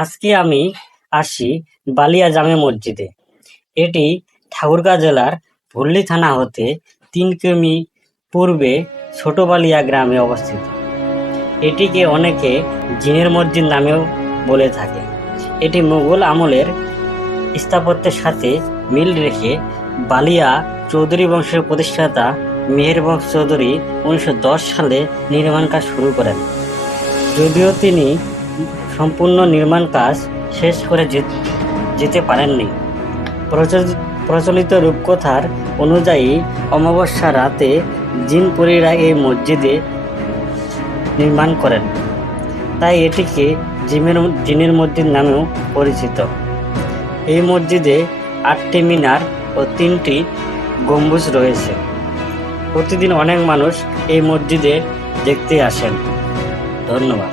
আজকে আমি আসি বালিয়া জামে মসজিদে। এটি ঠাকুরগাঁও জেলার ভুল্লি থানা হতে ৩ কিমি পূর্বে ছোট বালিয়া গ্রামে অবস্থিত। এটিকে অনেকে জিনের মসজিদ নামেও বলে থাকে। এটি মুঘল আমলের স্থাপত্যের সাথে মিল রেখে বালিয়া চৌধুরী বংশের প্রতিষ্ঠাতা মেহেরবখ চৌধুরী ১৯১০ সালে নির্মাণ কাজ শুরু করেন। যদিও তিনি সম্পূর্ণ নির্মাণ কাজ শেষ করে যেতে পারেননি। প্রচলিত রূপকথার অনুযায়ী অমাবস্যা রাতে জিনপরীরা এই মসজিদে নির্মাণ করেন, তাই এটিকে জিনের মসজিদ নামেও পরিচিত। এই মসজিদে ৮টি মিনার ও ৩টি গম্বুজ রয়েছে। প্রতিদিন অনেক মানুষ এই মসজিদে দেখতে আসেন। ধন্যবাদ।